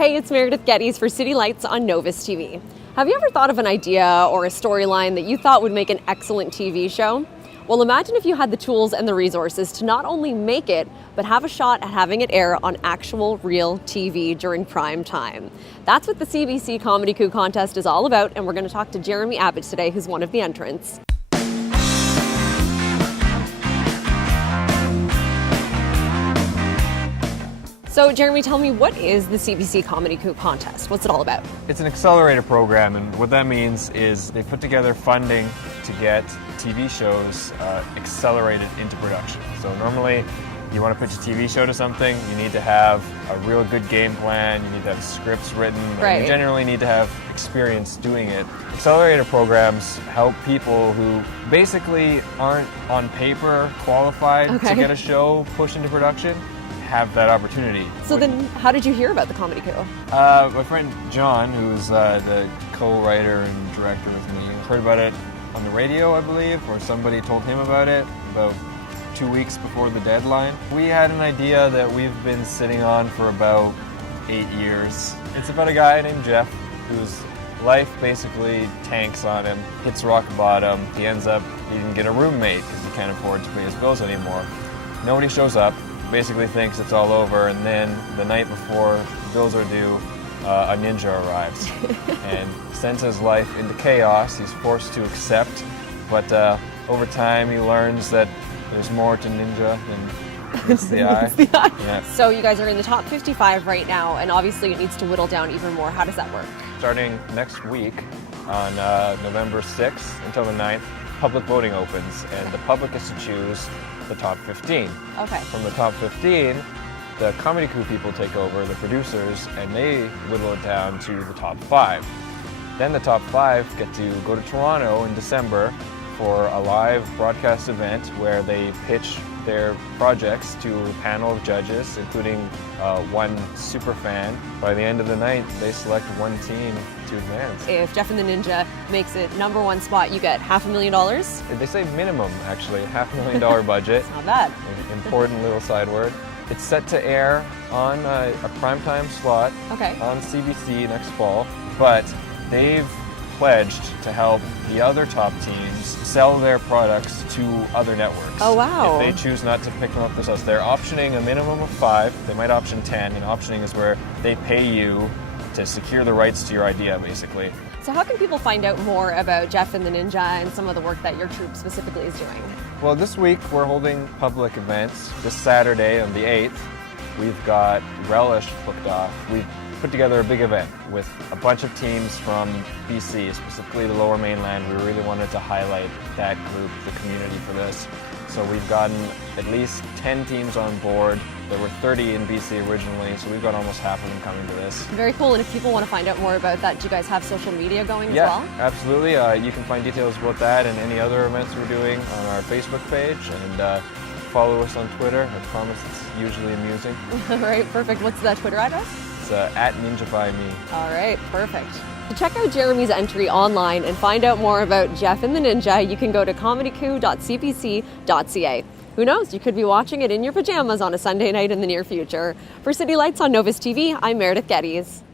Hey, it's Meredith Geddes for City Lights on Novus TV. Have you ever thought of an idea or a storyline that you thought would make an excellent TV show? Well, imagine if you had the tools and the resources to not only make it, but have a shot at having it air on actual real TV during prime time. That's what the CBC Comedy Coup contest is all about, and we're going to talk to Jeremy Abbott today, who's one of the entrants. So, Jeremy, tell me, what is the CBC Comedy Coup contest? What's it all about? It's an accelerator program, and what that means is they put together funding to get TV shows accelerated into production. So normally, you want to pitch a TV show to something, you need to have a real good game plan, you need to have scripts written, and you generally need to have experience doing it. Accelerator programs help people who basically aren't on paper qualified to get a show pushed into production have that opportunity. So then how did you hear about the Comedy Coup? My friend John, who's the co-writer and director with me, heard about it on the radio, I believe, or somebody told him about it about 2 weeks before the deadline. We had an idea that we've been sitting on for about 8 years. It's about a guy named Geoff whose life basically tanks on him, hits rock bottom. He ends up needing to get a roommate because he can't afford to pay his bills anymore. Nobody shows up. Basically thinks it's all over, and then the night before bills are due, a ninja arrives and sends his life into chaos. He's forced to accept, but over time he learns that there's more to ninja than meets the eye. Yeah. So you guys are in the top 55 right now, and obviously it needs to whittle down even more. How does that work? Starting next week on November 6th until the 9th, public voting opens, and the public gets to choose the top 15. Okay. From the top 15, the Comedy Coup people take over, the producers, and they whittle it down to the top 5. Then the top 5 get to go to Toronto in December for a live broadcast event where they pitch their projects to a panel of judges, including one super fan. By the end of the night, they select one team to advance. If Geoff and the Ninja makes it #1 spot, you get $500,000? They say minimum, actually, $500,000 budget. It's not bad. Important little side word. It's set to air on a primetime slot on CBC next fall, but they've pledged to help the other top teams sell their products to other networks. Oh, wow. If they choose not to pick them up themselves. They're optioning a minimum of 5. They might option 10, and optioning is where they pay you to secure the rights to your idea, basically. So how can people find out more about Geoff and the Ninja and some of the work that your troupe specifically is doing? Well, this week we're holding public events. This Saturday on the 8th, we've got Relish booked off. We've put together a big event with a bunch of teams from BC, specifically the Lower Mainland. We really wanted to highlight that group, the community for this. So we've gotten at least 10 teams on board. There were 30 in BC originally, so we've got almost half of them coming to this. Very cool, and if people want to find out more about that, do you guys have social media going as well? Yeah, absolutely. You can find details about that and any other events we're doing on our Facebook page, and follow us on Twitter. I promise it's usually amusing. All right, perfect. What's the Twitter address? It's @NinjaByMe. All right, perfect. To check out Jeremy's entry online and find out more about Geoff and the Ninja, you can go to comedycoup.cbc.ca. Who knows, you could be watching it in your pajamas on a Sunday night in the near future. For City Lights on Novus TV, I'm Meredith Geddes.